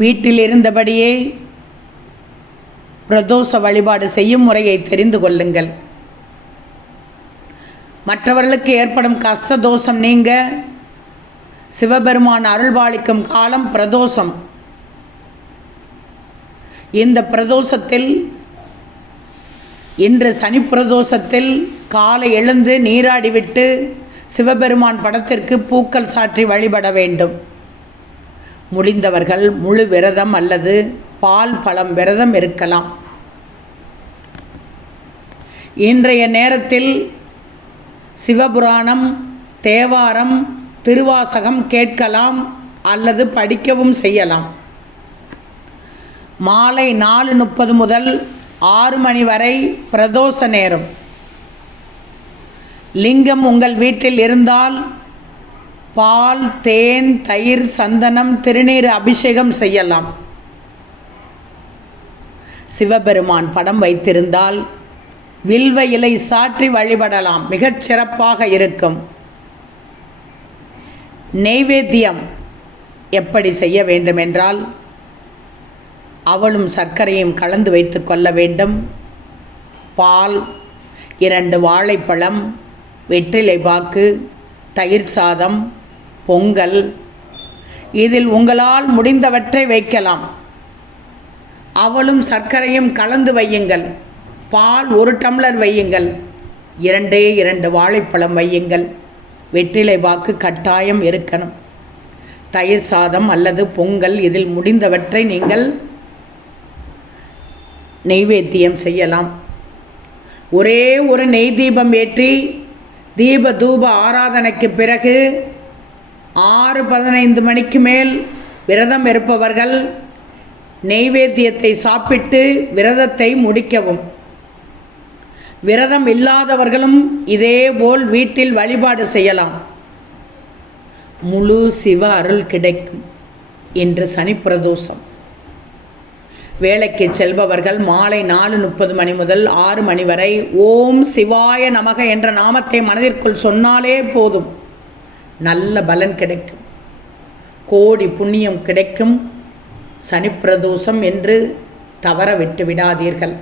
வீட்டில் இருந்தபடியே பிரதோஷ வழிபாடு செய்யும் முறையை தெரிந்து கொள்ளுங்கள். மற்றவர்களுக்கு ஏற்படும் கஷ்ட தோஷம் நீங்க சிவபெருமான் அருள்பாலிக்கும் காலம் பிரதோஷம். இந்த பிரதோஷத்தில் இன்று சனி பிரதோஷத்தில் காலை எழுந்து நீராடிவிட்டு சிவபெருமான் படத்திற்கு பூக்கள் சாற்றி வழிபட வேண்டும். முடிந்தவர்கள் முழு விரதம் அல்லது பால் பழம் விரதம் இருக்கலாம். இன்றைய நேரத்தில் சிவபுராணம் தேவாரம் திருவாசகம் கேட்கலாம் அல்லது படிக்கவும் செய்யலாம். மாலை நாலு முப்பது முதல் ஆறு மணி வரை பிரதோஷ நேரம். லிங்கம் உங்கள் வீட்டில் இருந்தால் பால் தேன் தயிர் சந்தனம் திருநீர் அபிஷேகம் செய்யலாம். சிவபெருமான் படம் வைத்திருந்தால் வில்வ இலை சாற்றி வழிபடலாம். மிகச் சிறப்பாக இருக்கும். நெய்வேத்தியம் எப்படி செய்ய வேண்டுமென்றால் அவளும் சர்க்கரையும் கலந்து வைத்து கொள்ள வேண்டும். பால் இரண்டு வாழைப்பழம் வெற்றிலை பாக்கு தயிர் சாதம் பொங்கல். இதில் உங்களால் முடிந்தவற்றை வைக்கலாம். அவளும் சர்க்கரையும் கலந்து வையுங்கள். பால் ஒரு டம்ளர் வையுங்கள். இரண்டே இரண்டு வாழைப்பழம் வையுங்கள். வெற்றிலை வாக்கு கட்டாயம் இருக்கணும். தயிர் சாதம் அல்லது பொங்கல் இதில் முடிந்தவற்றை நீங்கள் நெய்வேத்தியம் செய்யலாம். ஒரே ஒரு நெய் தீபம் ஏற்றி தீப தூப ஆராதனைக்கு பிறகு ஆறு பதினைந்து மணிக்கு மேல் விரதம் இருப்பவர்கள் நெய்வேத்தியத்தை சாப்பிட்டு விரதத்தை முடிக்கவும். விரதம் இல்லாதவர்களும் இதேபோல் வீட்டில் வழிபாடு செய்யலாம். முழு சிவ அருள் கிடைக்கும் என்று சனி பிரதோஷம் வேலைக்கு செல்பவர்கள் மாலை நாலு முப்பது மணி முதல் ஆறு மணி வரை ஓம் சிவாய நமக என்ற நாமத்தை மனதிற்குள் சொன்னாலே போதும். நல்ல பலன் கிடைக்கும். கோடி புண்ணியம் கிடைக்கும். சனிப்பிரதோஷம் என்று தவற விட்டு விடாதீர்கள்.